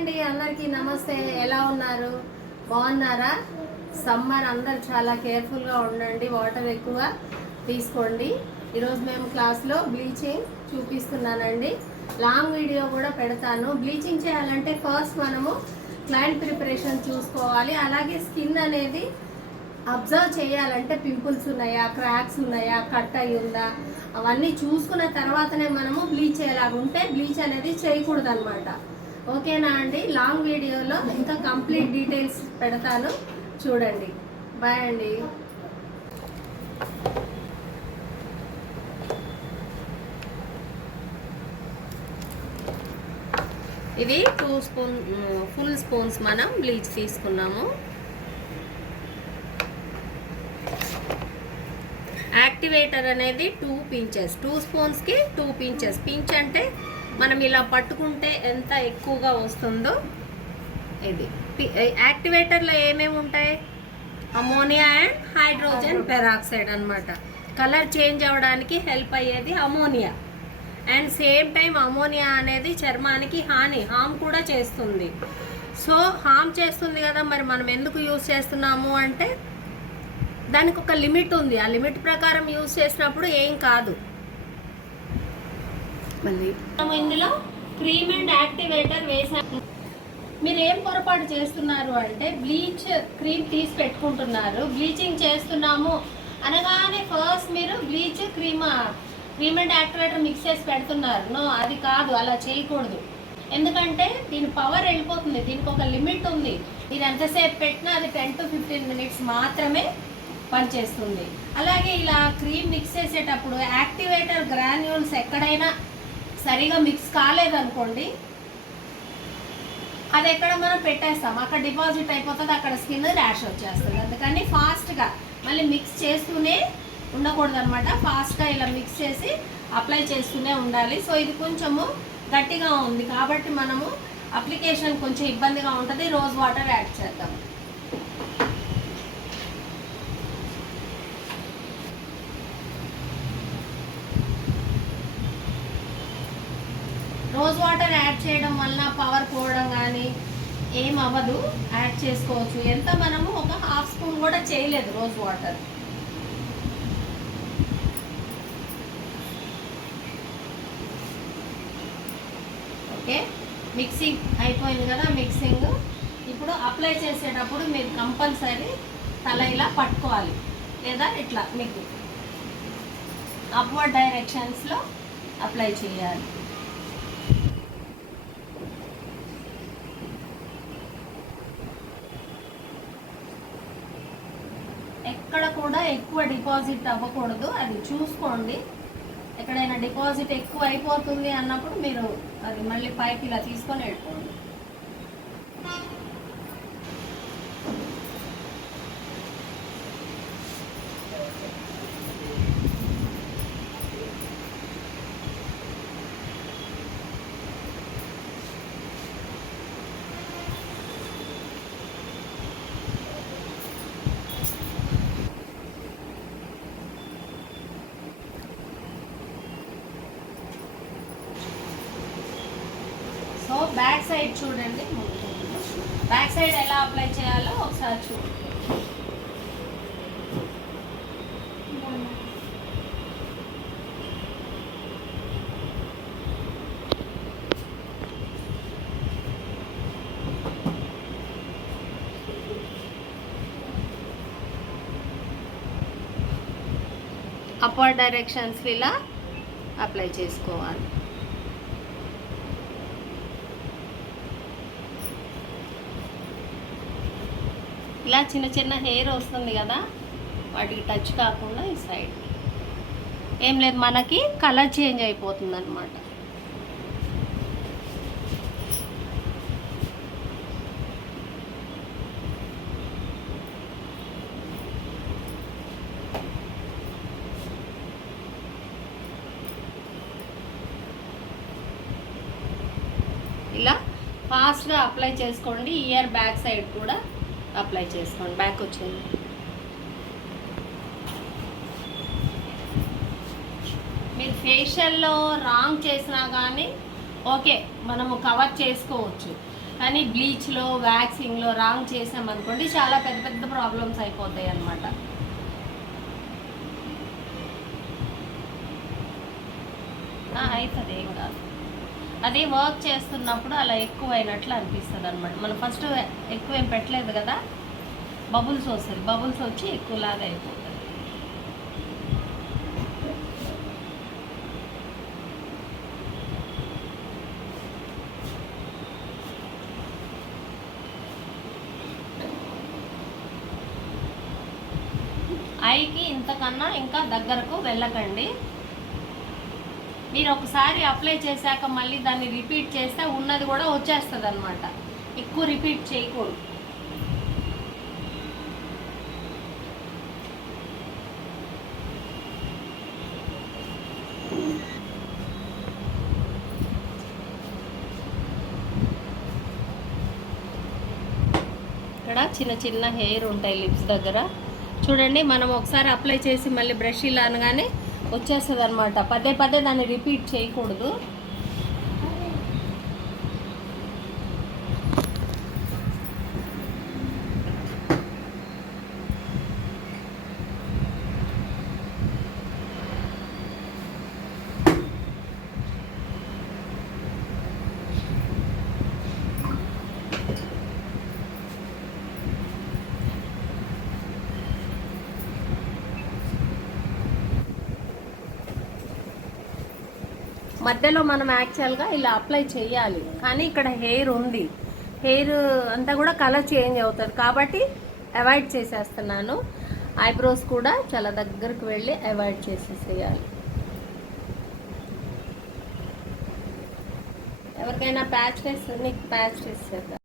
అండి, అందరికీ నమస్తే. ఎలా ఉన్నారు? బాగున్నారా? సమ్మర్ అందరు చాలా కేర్ఫుల్గా ఉండండి, వాటర్ ఎక్కువ తీసుకోండి. ఈరోజు మేము క్లాస్లో బ్లీచింగ్ చూపిస్తున్నానండి. లాంగ్ వీడియో కూడా పెడతాను. బ్లీచింగ్ చేయాలంటే ఫస్ట్ మనము క్లయింట్ ప్రిపరేషన్ చూసుకోవాలి. అలాగే స్కిన్ అనేది అబ్జర్వ్ చేయాలంటే పింపుల్స్ ఉన్నాయా, క్రాక్స్ ఉన్నాయా, కట్ అయి ఉందా, అవన్నీ చూసుకున్న తర్వాతనే మనము బ్లీచ్ చేయాలి. ఉంటే బ్లీచ్ అనేది చేయకూడదు అనమాట. ఓకేనా అండి? లాంగ్ వీడియోలో ఇంకా కంప్లీట్ డీటెయిల్స్ పెడతాను, చూడండి. బాయ్ అండి. ఇది 2 ఫుల్ స్పూన్స్ మనం బ్లీచ్ తీసుకున్నాము. యాక్టివేటర్ అనేది 2 pinches, 2 స్పూన్స్కి 2 pinches. పించ్ అంటే మనం ఇలా పట్టుకుంటే ఎంత ఎక్కువగా వస్తుందో ఇది. యాక్టివేటర్లో ఏమేమి ఉంటాయి? అమోనియా అండ్ హైడ్రోజన్ పెరాక్సైడ్ అన్నమాట. కలర్ చేంజ్ అవ్వడానికి హెల్ప్ అయ్యేది ammonia. And same time ammonia అనేది చర్మానికి హామ్ కూడా చేస్తుంది. సో హామ్ చేస్తుంది కదా, మరి మనం ఎందుకు యూజ్ చేస్తున్నాము అంటే దానికి ఒక లిమిట్ ఉంది. ఆ లిమిట్ ప్రకారం యూజ్ చేసినప్పుడు ఏం కాదు. మళ్ళీ ఇందులో క్రీమ్ అండ్ యాక్టివేటర్ వేసాము. మీరు ఏం పొరపాటు చేస్తున్నారు అంటే బ్లీచ్ క్రీమ్ తీసి పెట్టుకుంటున్నారు. బ్లీచింగ్ చేస్తున్నాము అనగానే ఫస్ట్ మీరు bleach cream and activator mix చేసి పెడుతున్నారు. నో, అది కాదు, అలా చేయకూడదు. ఎందుకంటే దీని పవర్ వెళ్ళిపోతుంది. దీనికి ఒక లిమిట్ ఉంది. ఇది ఎంతసేపు పెట్టినా అది 10 to 15 minutes మాత్రమే పనిచేస్తుంది. అలాగే ఇలా క్రీమ్ మిక్స్ చేసేటప్పుడు యాక్టివేటర్ గ్రాన్యూల్స్ ఎక్కడైనా సరిగా మిక్స్ కాలేదనుకోండి, అది ఎక్కడ మనం పెట్టేస్తాం, అక్కడ డిపాజిట్ అయిపోతుంది, అక్కడ స్కిన్ ర్యాష్ వచ్చేస్తుంది. అందుకని ఫాస్ట్గా మళ్ళీ మిక్స్ చేస్తూనే ఉండకూడదు అనమాట. ఫాస్ట్గా ఇలా మిక్స్ చేసి అప్లై చేస్తూనే ఉండాలి. సో ఇది కొంచెము గట్టిగా ఉంది కాబట్టి మనము అప్లికేషన్ కొంచెం ఇబ్బందిగా ఉంటుంది. రోజ్ వాటర్ యాడ్ చేద్దాం. రోజ్ వాటర్ యాడ్ చేయడం వల్ల పవర్ పోవడం కానీ ఏం అవ్వదు. యాడ్ చేసుకోవచ్చు. ఎంత మనము ఒక 1/2 స్పూన్ కూడా చేయలేదు రోజ్ వాటర్. ఓకే, మిక్సింగ్ అయిపోయింది కదా. మిక్సింగ్ ఇప్పుడు అప్లై చేసేటప్పుడు మీరు కంపల్సరీ తల ఇలా పట్టుకోవాలి, లేదా ఇట్లా మీకు అప్వర్డ్ డైరెక్షన్స్లో అప్లై చేయాలి. ఎక్కడ కూడా ఎక్కువ డిపాజిట్ అవ్వకూడదు, అది చూసుకోండి. ఎక్కడైనా డిపాజిట్ ఎక్కువ అయిపోతుంది అన్నప్పుడు మీరు అది మళ్ళీ పైకి ఇలా తీసుకొని పెట్టుకోండి. సో బ్యాక్ సైడ్ చూడండి. బ్యాక్ సైడ్ ఎలా అప్లై చేయాలో ఒకసారి చూడండి. అప్వర్డ్ డైరెక్షన్స్ ఇలా అప్లై చేసుకోవాలి. ఇలా చిన్న చిన్న హెయిర్ వస్తుంది కదా, వాటికి టచ్ కాకుండా ఈ సైడ్ ఏం లేదు, మనకి కలర్ చేంజ్ అయిపోతుంది అన్నమాట. ఇలా ఫాస్ట్గా అప్లై చేసుకోండి. ఇయర్ బ్యాక్ సైడ్ కూడా అప్లై చేసుకోండి. బ్యాక్ వచ్చింది. మీరు ఫేషియల్లో రాంగ్ చేసినా కానీ ఓకే, మనము కవర్ చేసుకోవచ్చు. కానీ బ్లీచ్లో వ్యాక్సింగ్లో రాంగ్ చేసామనుకోండి చాలా పెద్ద పెద్ద ప్రాబ్లమ్స్ అయిపోతాయి అన్నమాట. అవుతుంది, ఏం కాదు. అది వర్క్ చేస్తున్నప్పుడు అలా ఎక్కువ అయినట్లు అనిపిస్తుంది అనమాట. మనం ఫస్ట్ ఎక్కువ ఏం పెట్టలేదు కదా, బబుల్స్ వస్తుంది, బబుల్స్ వచ్చి ఎక్కువలాగా అయిపోతుంది. ఐకి ఇంతకన్నా ఇంకా దగ్గరకు వెళ్ళకండి. మీరు ఒకసారి అప్లై చేశాక మళ్ళీ దాన్ని రిపీట్ చేస్తే ఉన్నది కూడా వచ్చేస్తుంది అనమాట. ఎక్కువ రిపీట్ చేయకూడదు. ఇక్కడ చిన్న చిన్న హెయిర్ ఉంటాయి లిప్స్ దగ్గర. చూడండి, మనం ఒకసారి అప్లై చేసి మళ్ళీ బ్రష్ ఇలా అనగానే వచ్చేస్తుంది అనమాట. పదే పదే దాన్ని రిపీట్ చేయకూడదు. మధ్యలో మనం యాక్చువల్గా ఇలా అప్లై చేయాలి, కానీ ఇక్కడ హెయిర్ ఉంది, హెయిర్ అంతా కూడా కలర్ చేంజ్ అవుతుంది కాబట్టి అవాయిడ్ చేసేస్తున్నాను. ఐబ్రోస్ కూడా చాలా దగ్గరకు వెళ్ళి అవాయిడ్ చేసేసేయాలి. ఎవరికైనా ప్యాచ్ టెస్ట్, నీకు ప్యాచ్ టెస్ట్ చేద్దాం.